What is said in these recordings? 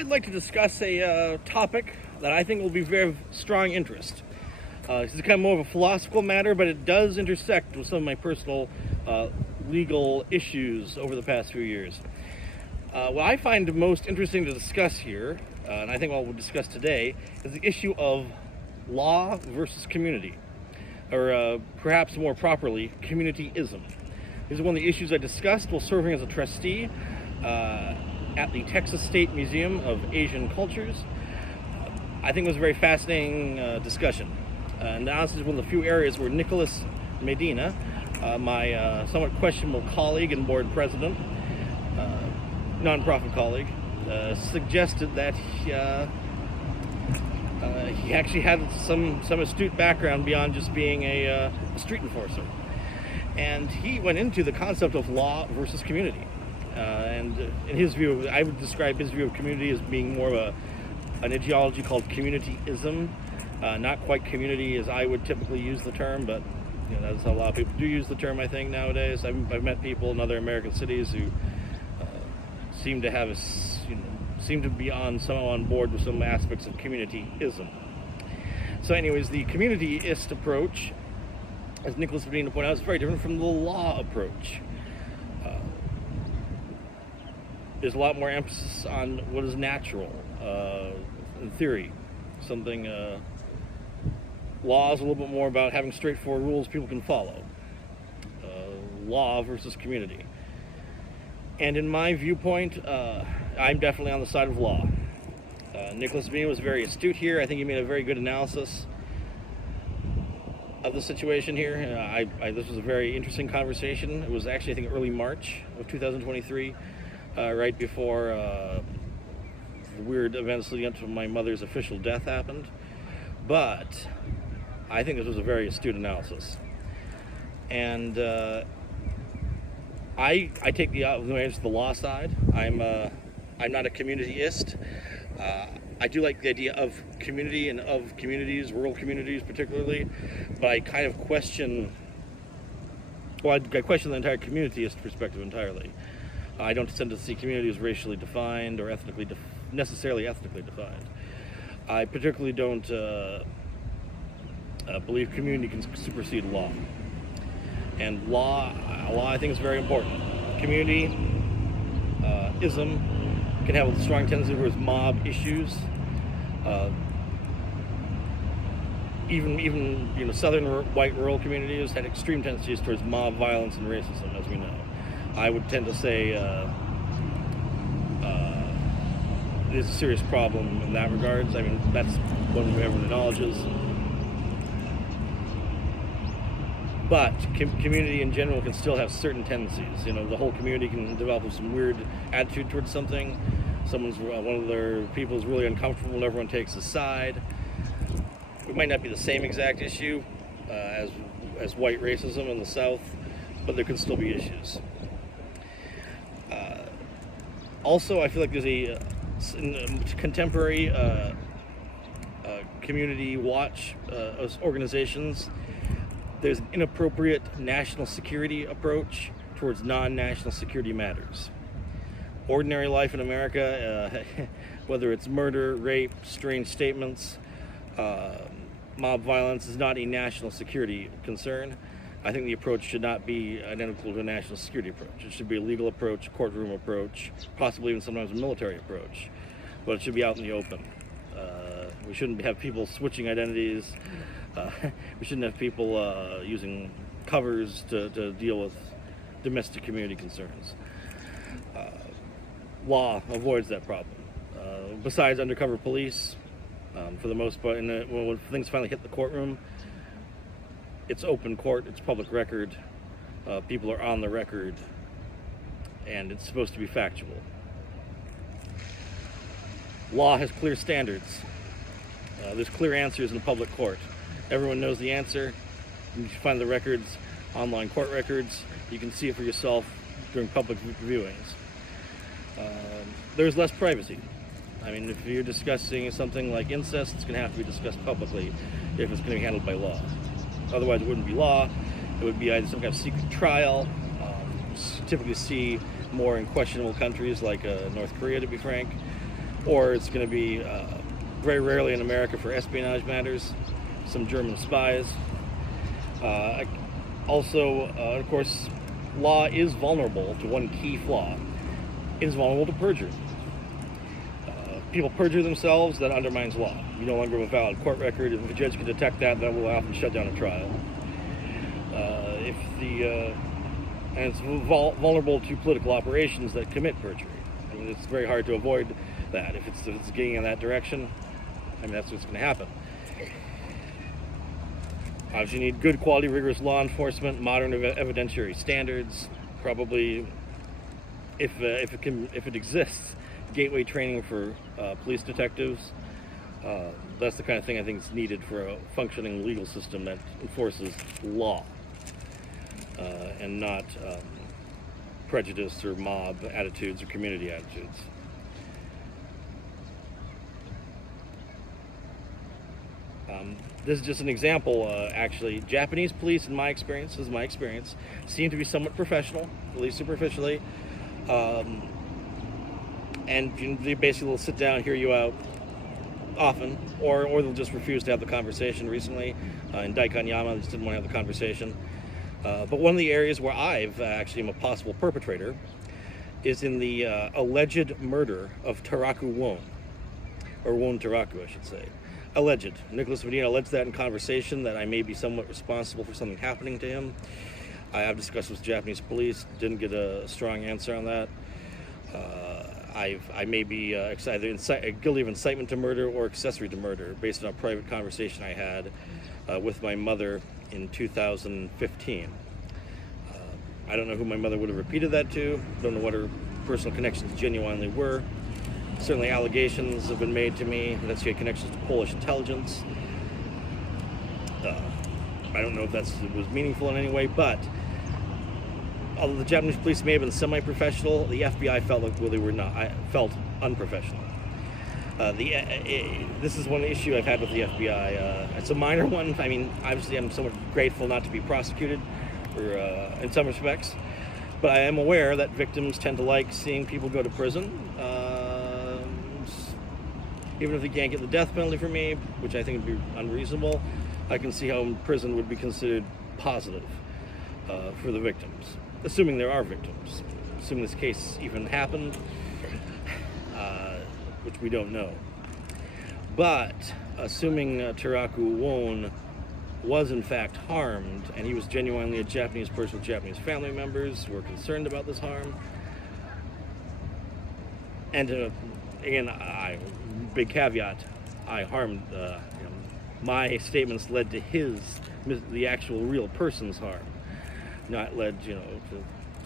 I'd like to discuss a topic that I think will be very of strong interest. This is kind of more of a philosophical matter, but it does intersect with some of my personal legal issues over the past few years. What I find most interesting to discuss here, and I think what we'll discuss today, is the issue of law versus community, or perhaps more properly, communityism. This is one of the issues I discussed while serving as a trustee at the Texas State Museum of Asian Cultures. I think it was a very fascinating discussion. And now this is one of the few areas where Nicholas Medina, my somewhat questionable colleague and board president, nonprofit colleague, suggested that he actually had some astute background beyond just being a street enforcer. And he went into the concept of law versus community. And in his view, I would describe his view of community as being more of an ideology called communityism. Not quite community as I would typically use the term, but that's how a lot of people do use the term, I think, nowadays. I've met people in other American cities who seem to have seem to be somehow on board with some aspects of communityism. So anyways, the communityist approach, as Nicholas Medina pointed out, is very different from the law approach. There's a lot more emphasis on what is natural, in theory. Law is a little bit more about having straightforward rules people can follow. Law versus community. And in my viewpoint, I'm definitely on the side of law. Nicholas Medina was very astute here. I think he made a very good analysis of the situation here. This was a very interesting conversation. It was actually, I think, early March of 2023, right before the weird events leading up to my mother's official death happened. But I think this was a very astute analysis. And I take the law side. I'm not a communityist. I do like the idea of community and of communities, rural communities particularly, but I kind of question the entire communityist perspective entirely. I don't tend to see community as racially defined or necessarily ethnically defined. I particularly don't believe community can supersede law. And law I think is very important. Community-ism can have a strong tendency towards mob issues. Even southern white rural communities had extreme tendencies towards mob violence and racism, as we know. I would tend to say it is a serious problem in that regards. I mean, that's what everyone acknowledges. But community in general can still have certain tendencies. The whole community can develop some weird attitude towards something. One of their people is really uncomfortable and everyone takes a side. It might not be the same exact issue as white racism in the South, but there can still be issues. Also, I feel like there's in contemporary community watch organizations, there's an inappropriate national security approach towards non-national security matters. Ordinary life in America, whether it's murder, rape, strange statements, mob violence, is not a national security concern. I think the approach should not be identical to a national security approach. It should be a legal approach, a courtroom approach, possibly even sometimes a military approach. But it should be out in the open. We shouldn't have people switching identities. We shouldn't have people using covers to deal with domestic community concerns. Law avoids that problem. Besides undercover police, for the most part, when things finally hit the courtroom, it's open court, it's public record, people are on the record, and it's supposed to be factual. Law has clear standards. There's clear answers in the public court. Everyone knows the answer. You can find the records, online court records. You can see it for yourself during public viewings. There's less privacy. I mean, if you're discussing something like incest, it's going to have to be discussed publicly if it's going to be handled by law. Otherwise, it wouldn't be law. It would be either some kind of secret trial. Typically see more in questionable countries like North Korea, to be frank. or it's going to be very rarely in America for espionage matters, some German spies. Also, of course, law is vulnerable to one key flaw. It is vulnerable to perjury. People perjure themselves, that undermines law. You no longer have a valid court record. If a judge can detect that, that will often shut down a trial. And it's vulnerable to political operations that commit perjury. I mean, it's very hard to avoid that. If it's getting in that direction, I mean, that's what's going to happen. Obviously, you need good quality, rigorous law enforcement, modern evidentiary standards. Probably, if it exists, gateway training for police detectives. That's the kind of thing I think is needed for a functioning legal system that enforces law and not prejudice or mob attitudes or community attitudes. This is just an example. Actually, Japanese police, in my experience, seem to be somewhat professional, at least superficially. And they basically will sit down, hear you out often, or they'll just refuse to have the conversation. Recently, in Daikanyama, they just didn't want to have the conversation. But one of the areas where I've actually am a possible perpetrator is in the alleged murder of Taraku Uon, or Uon Taraku, I should say. Alleged. Nicholas Medina alleged that in conversation, that I may be somewhat responsible for something happening to him. I have discussed with Japanese police, didn't get a strong answer on that. I may be either guilty of incitement to murder or accessory to murder, based on a private conversation I had with my mother in 2015. I don't know who my mother would have repeated that to. Don't know what her personal connections genuinely were. Certainly allegations have been made to me that she had connections to Polish intelligence. I don't know if that was meaningful in any way, but although the Japanese police may have been semi-professional, the FBI felt like they were not. I felt unprofessional. This is one issue I've had with the FBI. It's a minor one. I mean, obviously, I'm somewhat grateful not to be prosecuted, in some respects. But I am aware that victims tend to like seeing people go to prison, even if they can't get the death penalty for me, which I think would be unreasonable. I can see how prison would be considered positive for the victims, assuming there are victims, assuming this case even happened, which we don't know. But assuming Taraku Uon was in fact harmed, and he was genuinely a Japanese person with Japanese family members who were concerned about this harm, and again, big caveat, I harmed, my statements led to the actual real person's harm, not led, to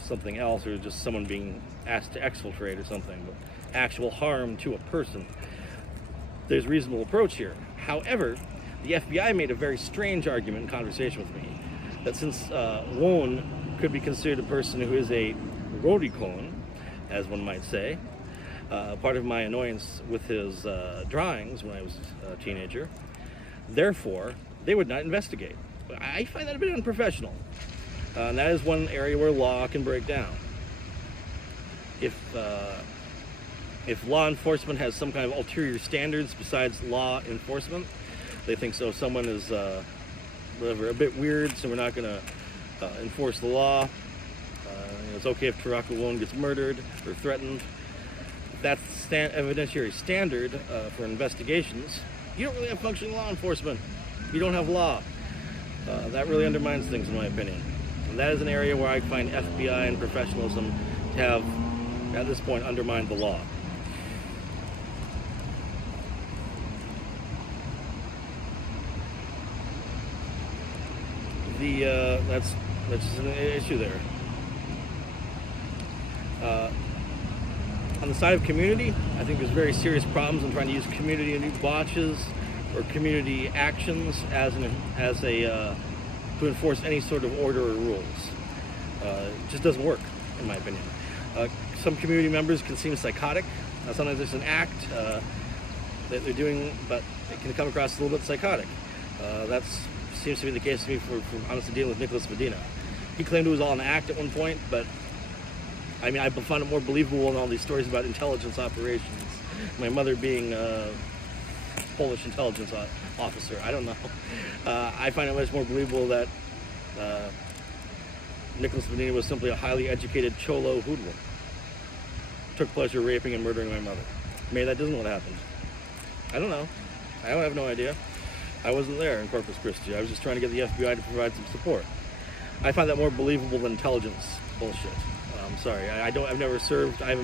something else, or just someone being asked to exfiltrate or something, but actual harm to a person. There's reasonable approach here. However, the FBI made a very strange argument in conversation with me, that since Uon could be considered a person who is a rorikon, as one might say, part of my annoyance with his drawings when I was a teenager, therefore, they would not investigate. I find that a bit unprofessional. And that is one area where law can break down. If law enforcement has some kind of ulterior standards besides law enforcement, they think so someone is whatever, a bit weird, so we're not going to enforce the law. It's okay if Taraku Uon gets murdered or threatened. If that's the evidentiary standard for investigations, you don't really have functioning law enforcement. You don't have law. That really undermines things, in my opinion. And that is an area where I find FBI and professionalism to have, at this point, undermined the law. That's just an issue there. On the side of community, I think there's very serious problems in trying to use community watches or community actions to enforce any sort of order or rules. It just doesn't work, in my opinion. Some community members can seem psychotic. Sometimes there's an act that they're doing, but it can come across a little bit psychotic. That seems to be the case to me for honestly dealing with Nicholas Medina. He claimed it was all an act at one point, but I mean, I find it more believable in all these stories about intelligence operations. My mother being a Polish intelligence officer. I don't know. I find it much more believable that Nicholas Medina was simply a highly educated cholo hoodlum. Took pleasure raping and murdering my mother. Maybe that isn't what happened. I don't know. I have no idea. I wasn't there in Corpus Christi. I was just trying to get the FBI to provide some support. I find that more believable than intelligence bullshit. I'm sorry. I've never served. I have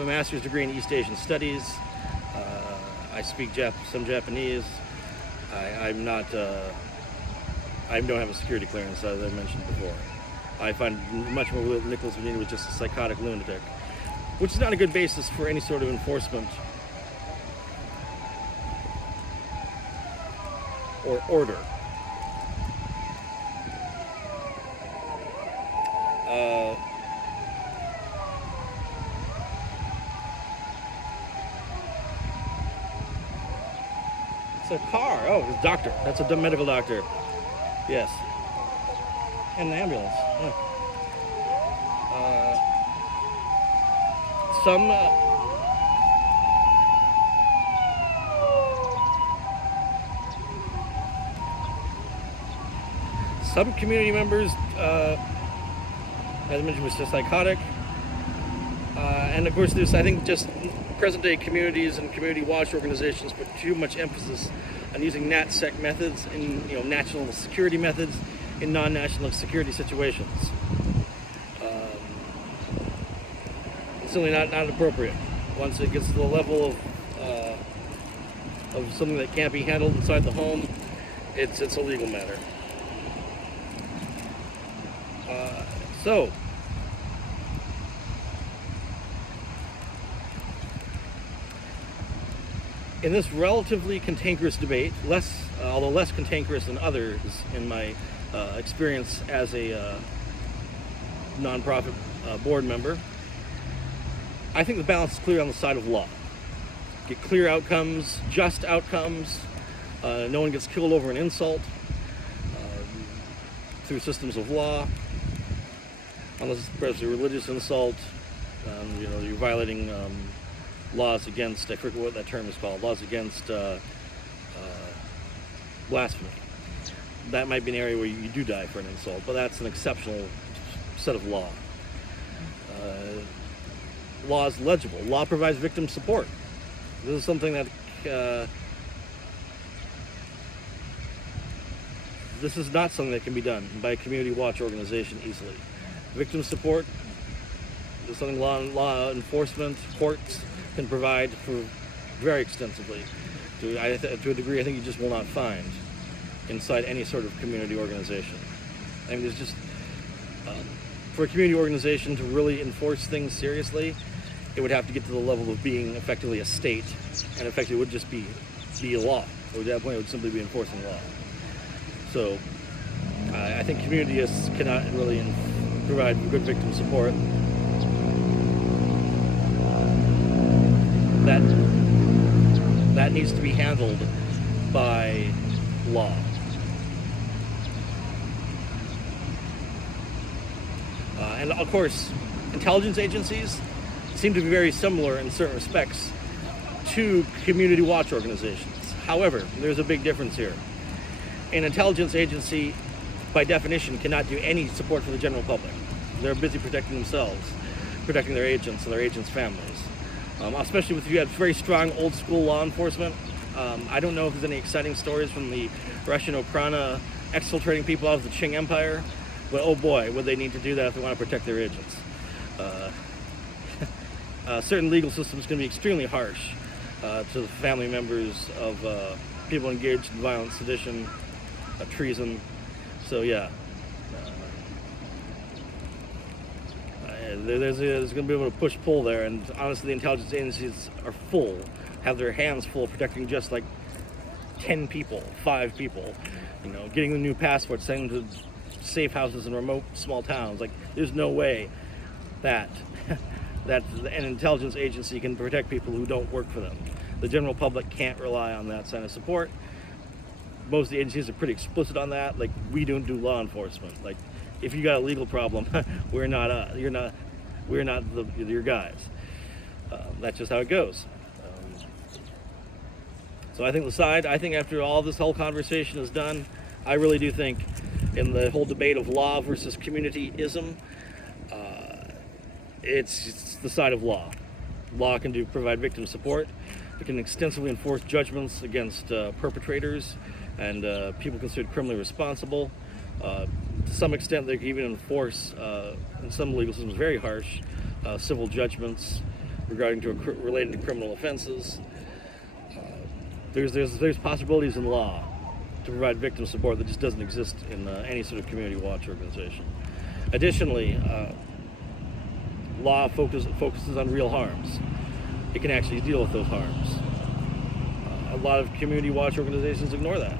a master's degree in East Asian Studies. I speak some Japanese. I don't have a security clearance, as I mentioned before. I find much more that Nicholas Medina was just a psychotic lunatic, which is not a good basis for any sort of enforcement or order. It's a car. Oh, it's a doctor. That's a medical doctor. Yes. And an ambulance. Yeah. Some community members, as I mentioned, was just psychotic. And of course, I think just present-day communities and community watch organizations put too much emphasis on using NatSec methods in national security methods in non-national security situations. It's certainly not appropriate. Once it gets to the level of something that can't be handled inside the home, it's a legal matter. So, in this relatively cantankerous debate, although less cantankerous than others in my experience as a nonprofit board member, I think the balance is clear on the side of law. Get clear outcomes, just outcomes. No one gets killed over an insult through systems of law, unless it's a religious insult. You're violating laws against, I forget what that term is called, laws against blasphemy. That might be an area where you do die for an insult, but that's an exceptional set of law. Law is legible. Law provides victim support. This is something that this is not something that can be done by a community watch organization easily. Victim support is something law enforcement, courts can provide for very extensively. To a degree I think you just will not find inside any sort of community organization. I mean, there's just, for a community organization to really enforce things seriously, it would have to get to the level of being effectively a state, and effectively it would just be a law. At that point it would simply be enforcing law. So I think communities cannot really provide good victim support. That needs to be handled by law. And of course, intelligence agencies seem to be very similar in certain respects to community watch organizations. However, there's a big difference here. An intelligence agency, by definition, cannot do any support for the general public. They're busy protecting themselves, protecting their agents and their agents' families. Especially if you have very strong old school law enforcement. I don't know if there's any exciting stories from the Russian Ukraine exfiltrating people out of the Qing Empire, but oh boy, would they need to do that if they want to protect their agents. Certain legal systems can be extremely harsh to the family members of people engaged in violent sedition, treason. So yeah, there's going to be able to push-pull there, and honestly the intelligence agencies are have their hands full protecting just like 10 people, 5 people, getting them new passports, sending them to safe houses in remote small towns. Like, there's no way that an intelligence agency can protect people who don't work for them. The general public can't rely on that kind of support. Most of the agencies are pretty explicit on that. Like, we don't do law enforcement. Like, if you got a legal problem, we're not your guys. That's just how it goes. So I think after all this whole conversation is done, I really do think in the whole debate of law versus communityism, it's the side of law. Law can provide victim support. It can extensively enforce judgments against perpetrators and people considered criminally responsible. To some extent, they can even enforce, in some legal systems, very harsh civil judgments related to criminal offenses. There's possibilities in law to provide victim support that just doesn't exist in any sort of community watch organization. Additionally, law focuses on real harms. It can actually deal with those harms. A lot of community watch organizations ignore that.